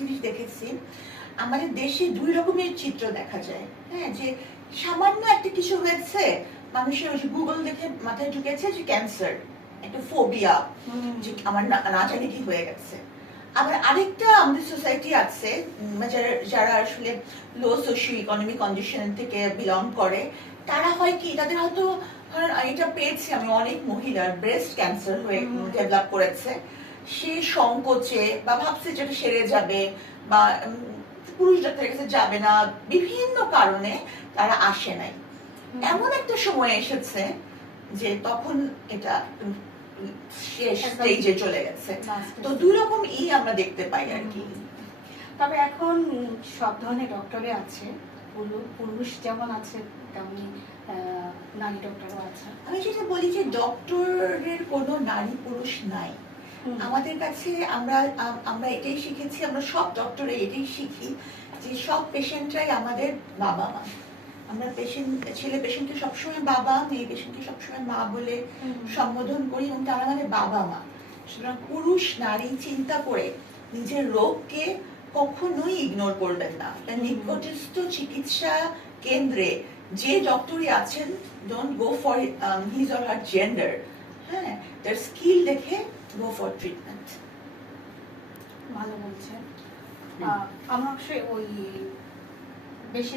জিনিস দেখেছি, আমাদের দেশে দুই রকমের চিত্র দেখা যায়। হ্যাঁ, যে সামান্য একটা কিছু হয়েছে, মানুষের ওই গুগল দেখে মাথায় ঢুকেছে যে ক্যান্সার, একটা ফোবিয়া, যে আমার না জানি কি হয়ে গেছে। আবার আরেকটা আমাদের সোসাইটি আছে যারা আসলে লো সোশিও ইকোনমিক কন্ডিশন থেকে বিলং করে, তারা হয় কি, তাদের হয়তো এটা পেয়েছে, আমি অনেক মহিলার ব্রেস্ট ক্যান্সার হয়ে ডেভেলপ করেছে, সে সংকোচে বা ভাবছে যেটা সেরে যাবে বা পুরুষ ডাক্তারের কাছে যাবে না, বিভিন্ন কারণে তারা আসে নাই। এমন একটা সময় এসেছে যে তখন এটা শেষ স্টেজে চলে গেছে। তো দুই রকম আমরা দেখতে পাই আর কি। তবে এখন সব ধরনের ডক্টরে আছে, পুরুষ যেমন আছে তেমনি নারী ডক্টরও আছে। আমি যেটা বলি যে ডক্টরের কোনো নারী পুরুষ নাই আমাদের কাছে। আমরা এটাই শিখেছি, আমরা সব ডক্টরে এটাই শিখি যে সব পেশেন্টরাই আমাদের বাবা মা। আমরা ছেলে পেশেন্টকে সবসময় বাবা, মেয়ে পেশেন্টকে সবসময় মা বলে সম্বোধন করি, এবং তারা মানে বাবা মা। সুতরাং পুরুষ নারী চিন্তা করে নিজের রোগকে কখনোই ইগনোর করবেন না। তার নিকটস্থ চিকিৎসা কেন্দ্রে যে ডক্টরই আছেন, don't go for his or her gender, হ্যাঁ, তার স্কিল দেখে গো ফর ট্রিটমেন্ট। ভালো বলছেন। আমরা ওই